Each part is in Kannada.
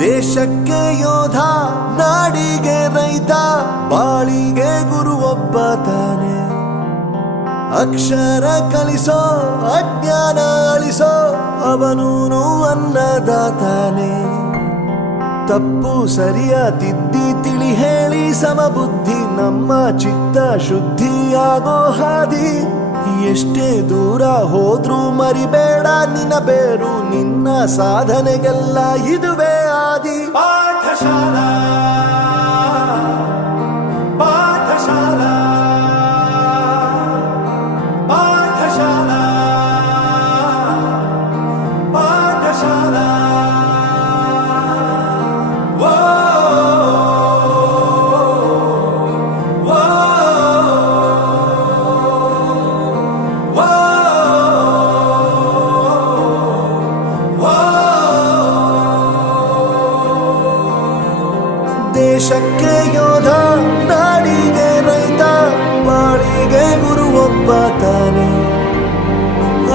ದೇಶಕ್ಕೆ ಯೋಧ, ನಾಡಿಗೆ ರೈತ, ಬಾಳಿಗೆ ಗುರು ಒಬ್ಬ ತಾನೆ. ಅಕ್ಷರ ಕಲಿಸೋ, ಅಜ್ಞಾನ ಅಳಿಸೋ, ಅವನೂನು ಅನ್ನದಾತಾನೆ. ತಪ್ಪು ಸರಿಯ ತಿದ್ದಿ ತಿಳಿ ಹೇಳಿ ಸಮಬುದ್ಧಿ ನಮ್ಮ ಚಿತ್ತ ಶುದ್ಧಿಯಾಗೋ ಹಾದಿ. ಎಷ್ಟೇ ದೂರ ಹೋದ್ರೂ ಮರಿಬೇಡ ನಿನ್ನ ಬೇರು, ನಿನ್ನ ಸಾಧನೆಗೆಲ್ಲ ಇದುವೇ ಆದಿ. ಪಾಠಶಾಲಾ ಪಾಠಶಾಲಾ ಪಾಠಶಾಲಾ ಪಾಠಶಾಲಾ. ದೇಶಕ್ಕೆ ಯೋಧ, ನಾಡಿಗೆ ರೈತ, ಬಾಳಿಗೆ ಗುರು ಒಬ್ಬ ತಾನೆ.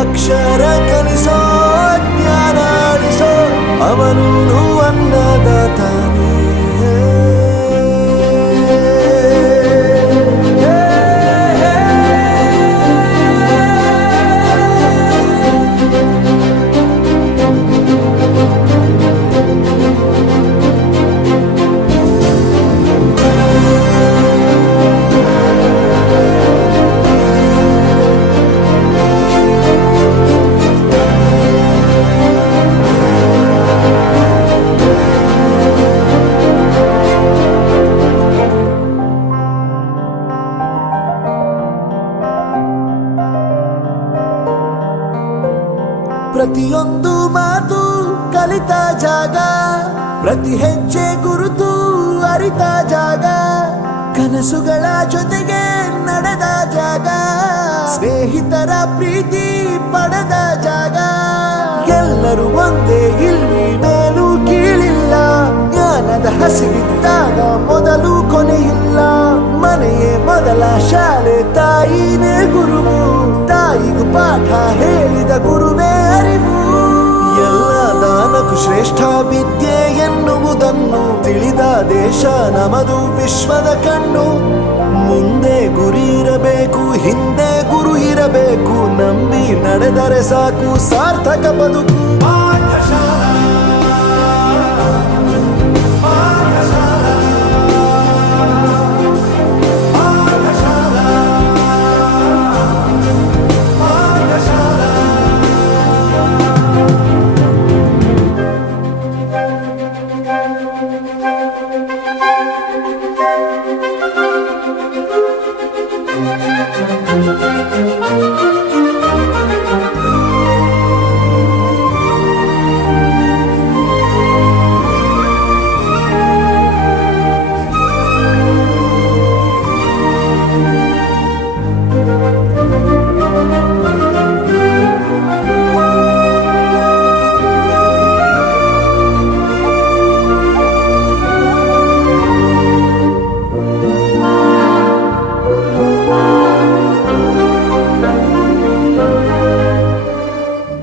ಅಕ್ಷರ ಕಲಿಸೋ, ಜ್ಞಾನ ಅಳಿಸೋ, ಅವನೂನು ಅನ್ನದಾತಾನೆ. ಪ್ರತಿಯೊಂದು ಮಾತು ಕಲಿತ ಜಾಗ, ಪ್ರತಿ ಹೆಜ್ಜೆ ಗುರುತು ಅರಿತ ಜಾಗ, ಕನಸುಗಳ ಜೊತೆಗೆ ನಡೆದ ಜಾಗ, ಸ್ನೇಹಿತರ ಪ್ರೀತಿ ಪಡೆದ ಜಾಗ. ಎಲ್ಲರೂ ಒಂದೇ, ಇಲ್ಲಿ ಮೇಲೂ ಕೀಳಿಲ್ಲ, ಜ್ಞಾನದ ಹಸಿವಿದ್ದಾಗ ಮೊದಲು ಕೊನೆಯಿಲ್ಲ. ಮನೆಯೇ ಮೊದಲ ಶಾಲೆ, ತಾಯಿನೇ ಗುರುವು, ತಾಯಿಗೂ ಪಾಠ ಹೇಳಿದ ಗುರುವೇ ಅರಿವು. ಎಲ್ಲ ದಾನಕ್ಕೂ ಶ್ರೇಷ್ಠ ವಿದ್ಯೆ ಎನ್ನುವುದನ್ನು ತಿಳಿದ ದೇಶ ನಮದು, ವಿಶ್ವದ ಕಣ್ಣು. ಮುಂದೆ ಗುರಿ ಇರಬೇಕು, ಹಿಂದೆ ಗುರು ಇರಬೇಕು, ನಂಬಿ ನಡೆದರೆ ಸಾಕು ಸಾರ್ಥಕ ಬದುಕು. ಪಾಠಶಾಲಾ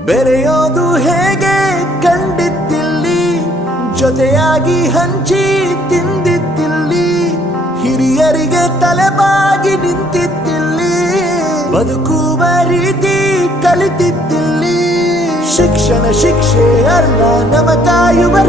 ಬೆರೆಯೋದು ಹೇಗೆ ಕಂಡಿದ್ದಿಲ್ಲಿ, ಜೊತೆಯಾಗಿ ಹಂಚಿ ತಿಂದಿದ್ದಿಲ್ಲಿ, ಹಿರಿಯರಿಗೆ ತಲೆಬಾಗಿ ನಿಂತಿದ್ದಿಲ್ಲಿ, ಬದುಕುವ ರೀತಿ ಕಲಿತಿದ್ದಿಲ್ಲಿ. ಶಿಕ್ಷಣ ಶಿಕ್ಷೆ ಅಲ್ಲ, ನಮ ಕಾಯುವ